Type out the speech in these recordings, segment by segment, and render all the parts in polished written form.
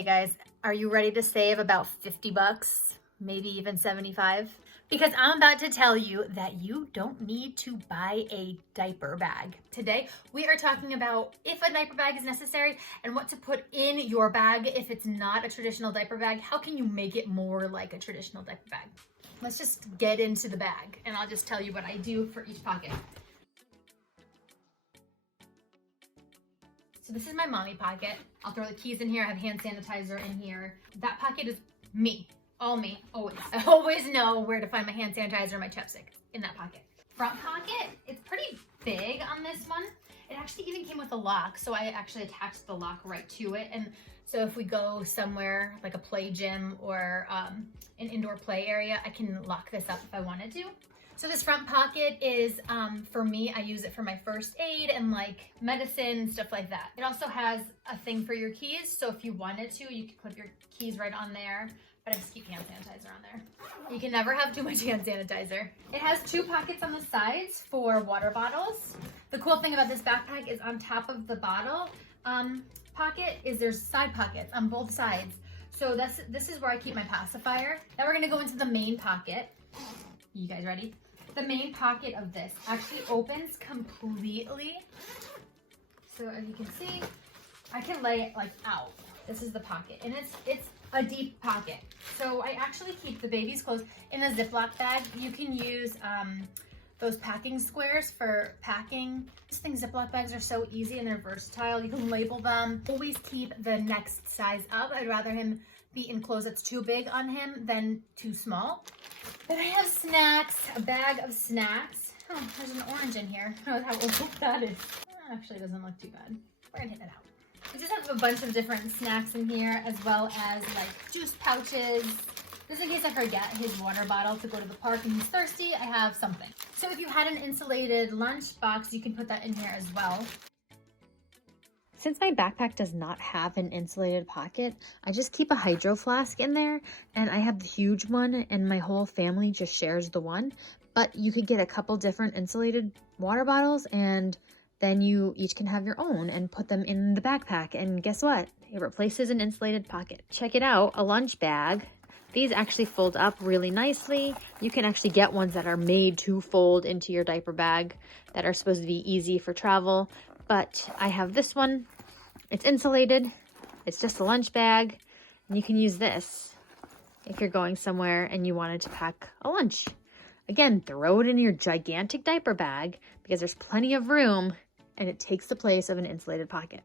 Hey guys, are you ready to save about 50 bucks? Maybe even 75? Because I'm about to tell you that you don't need to buy a diaper bag. Today, we are talking about if a diaper bag is necessary and what to put in your bag if it's not a traditional diaper bag. How can you make it more like a traditional diaper bag? Let's just get into the bag and I'll just tell you what I do for each pocket. So this is my mommy pocket. I'll throw the keys in here. I have hand sanitizer in here. That pocket is me, all me, always. I always know where to find my hand sanitizer and my chapstick in that pocket. Front pocket, it's pretty big on this one. It actually even came with a lock, so I actually attached the lock right to it. And so if we go somewhere like a play gym or an indoor play area, I can lock this up if I wanted to. So this front pocket is, for me, I use it for my first aid and like medicine, stuff like that. It also has a thing for your keys. So if you wanted to, you could clip your keys right on there, but I just keep hand sanitizer on there. You can never have too much hand sanitizer. It has two pockets on the sides for water bottles. The cool thing about this backpack is on top of the bottle pocket is there's side pockets on both sides. So this is where I keep my pacifier. Now we're gonna go into the main pocket. You guys ready? The main pocket of this actually opens completely. So as you can see, I can lay it like out. This is the pocket and it's a deep pocket. So I actually keep the baby's clothes in a Ziploc bag. You can use those packing squares for packing. These things, Ziploc bags are so easy and they're versatile. You can label them. Always keep the next size up. I'd rather him be in clothes that's too big on him than too small. Then I have snacks, a bag of snacks. Oh, there's an orange in here. Oh, how old that is. Actually, doesn't look too bad. We're gonna hit it out. I just have a bunch of different snacks in here, as well as like juice pouches. Just in case I forget his water bottle to go to the park and he's thirsty, I have something. So if you had an insulated lunch box, you can put that in here as well. Since my backpack does not have an insulated pocket, I just keep a hydro flask in there, and I have the huge one and my whole family just shares the one. But you could get a couple different insulated water bottles and then you each can have your own and put them in the backpack. And guess what? It replaces an insulated pocket. Check it out, a lunch bag. These actually fold up really nicely. You can actually get ones that are made to fold into your diaper bag that are supposed to be easy for travel. But I have this one. It's insulated. It's just a lunch bag. And you can use this if you're going somewhere and you wanted to pack a lunch. Again, throw it in your gigantic diaper bag because there's plenty of room and it takes the place of an insulated pocket.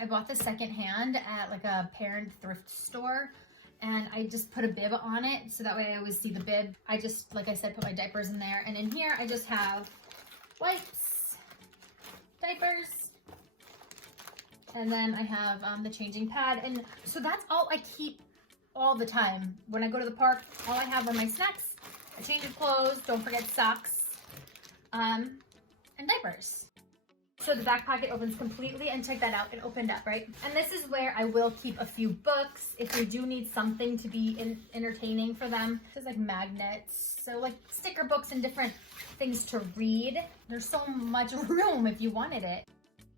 I bought this secondhand at like a parent thrift store and I just put a bib on it so that way I always see the bib. I just, like I said, put my diapers in there, and in here I just have wipes, diapers, and then I have the changing pad. And so that's all I keep all the time. When I go to the park, all I have are my snacks, a change of clothes, don't forget socks, and diapers. So the back pocket opens completely, and check that out, it opened up, right? And this is where I will keep a few books if you do need something to be entertaining for them. There's like magnets, so like sticker books and different things to read. There's so much room if you wanted it.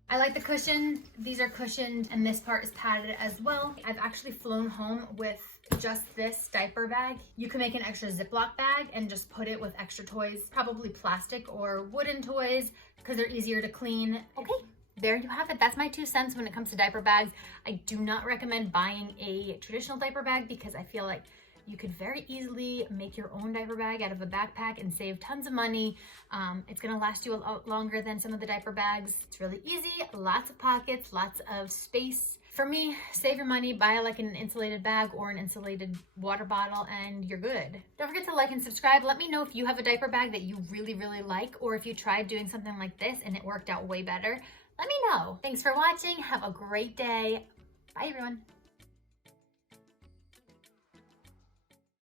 I like the cushion. These are cushioned and this part is padded as well. I've actually flown home with just this diaper bag. You can make an extra Ziploc bag and just put it with extra toys, probably plastic or wooden toys because they're easier to clean. Okay, there you have it. That's my 2 cents when it comes to diaper bags. I do not recommend buying a traditional diaper bag because I feel like you could very easily make your own diaper bag out of a backpack and save tons of money. It's gonna last you a lot longer than some of the diaper bags. It's really easy, lots of pockets, lots of space. For me, save your money, buy like an insulated bag or an insulated water bottle and you're good. Don't forget to like and subscribe. Let me know if you have a diaper bag that you really, really like, or if you tried doing something like this and it worked out way better. Let me know. Thanks for watching. Have a great day. Bye everyone.